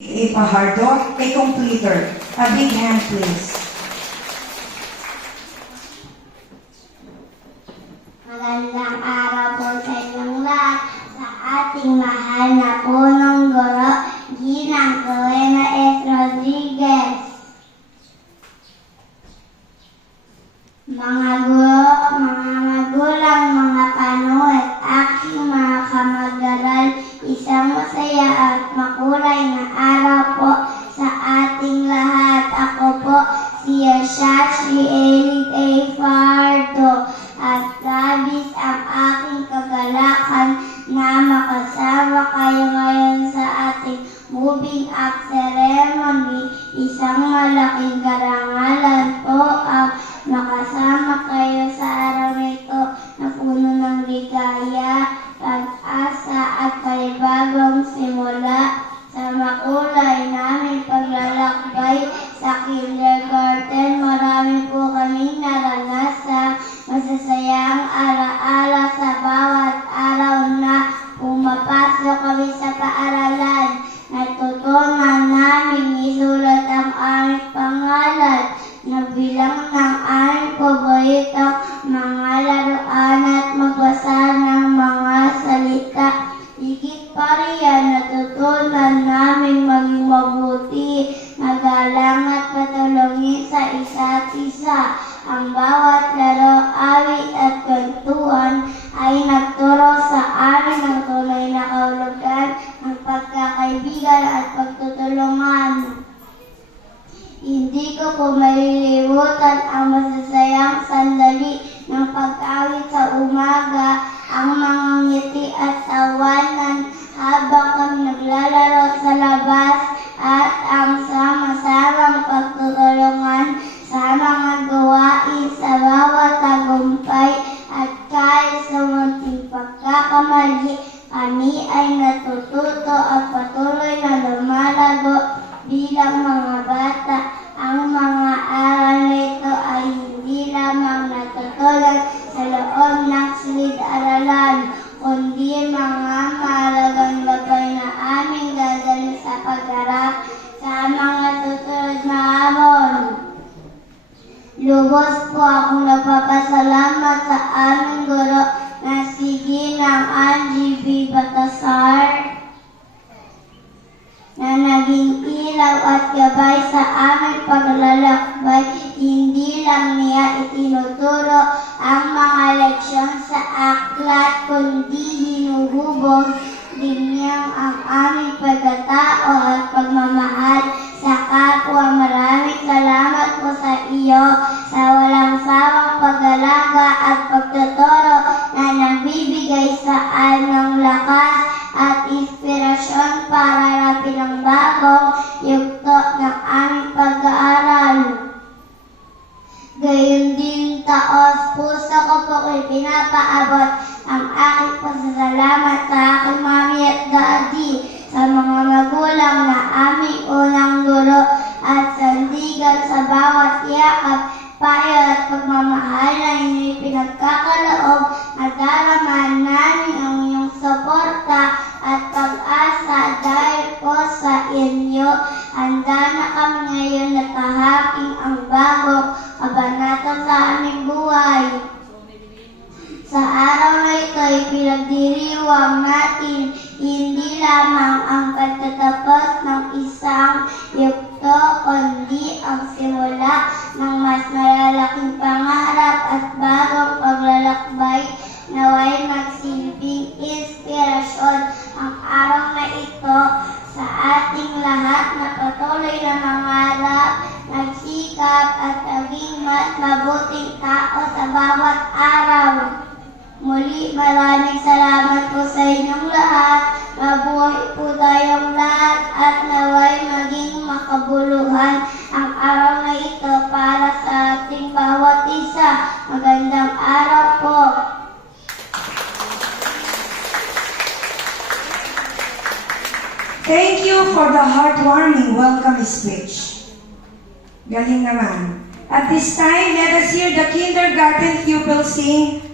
A Pajardo, a completer. A big hand, please. Magandang araw po sa inyong lahat sa ating mahal na punong guro, Ginang Rowena S. Rodriguez. Mga guro, mga magulang, mga panuhat, aking mga kamag-aral, isang masaya at makulay na araw po sa ating lahat. Ako po si Yashashi Elite A. Fajardo at labis ang aking kagalakan na makasama kayo ngayon sa ating moving up ceremony. Isang malaking karangalan po ang makasama kayo sa araw nito na puno ng ligaya, pag-asa at panibagong simula sa makulay namin paglalakbay sa kindergarten. Marami po kaming naranasan masasayang alaala sa bawat araw na pumapasok kami sa paaralan. Natutunan namin isulat ang aming pangalan, nabilang ng aming paboritong mga laruan at magbasa ng mga salita. Higit pa riyan, natutunan namin maging mabuti, magalang at patulungin sa isa't isa. Ang bawat laro, awit at kwentuhan ay nagturo sa amin ng tunay na kahulugan ng pagkakaibigan at pagtutulungan. Hindi ko po malilimutan ang masasayang sandali ng pag-awit sa umaga, ang mga ngiti at tawanan habang kami naglalaro sa labas, at ang sama-samang pagtutulungan sa mga gawain sa bawat tagumpay. At kahit sa munting pagkakamali, kami ay natututo at patuloy na lumalago bilang mga bata. Ang mga aral nito ay hindi lamang natutunan sa loob ng silid-aralan, kundi mga mahalagang gabay na aming dadalhin sa pag-arap sa mga susunod na hamon. Lubos po akong nagpapasalamat sa aming guro na si Ginang Angie B. Batasar, na naging ilaw at gabay sa aming paglalakbay. Hindi lang niya itinuturo ang mga leksyon sa aklat, kundi hinuhubog din niya ang aming pagkatao at pagmamahal sa kapwa. Maraming salamat po sa iyo sa walang sawang pag-alaga at pagtuturo na nagbibigay sa anong lakas at inspirasyon para harapin ang bagong yugto ng aming pag-aaral. Gayon din, taos puso ko po ko'y pinapaabot ang aking pasasalamat sa aking mami at daddy, sa mga magulang na aming unang guro at sandigan sa bawat yakap, payo at pagmamahal na inyong pinagkakaloob. Nadarama namin ang inyong suporta at pag-asa. Dahil po sa inyo, handa na kami ngayon na tahaking ang bagong kabanata sa aming buhay. Sa araw na ito ay pinagdiriwang natin hindi lamang ang pagtatapos ng isang yugto, kundi ang simula ng mas malalaking pangarap at bagong paglalakbay. Naway magsilbing inspirasyon ang araw na ito sa ating lahat na patuloy na nangarap, nagsikap at naging mas mabuting tao sa bawat araw. Muli, maraming salamat po sa inyong lahat. Mabuhay po tayong lahat at naway maging makabuluhan ang araw na ito para sa ating bawat isa. Magandang araw po. Thank you for the heartwarming welcome speech. Galing naman. At this time, let us hear the kindergarten pupils sing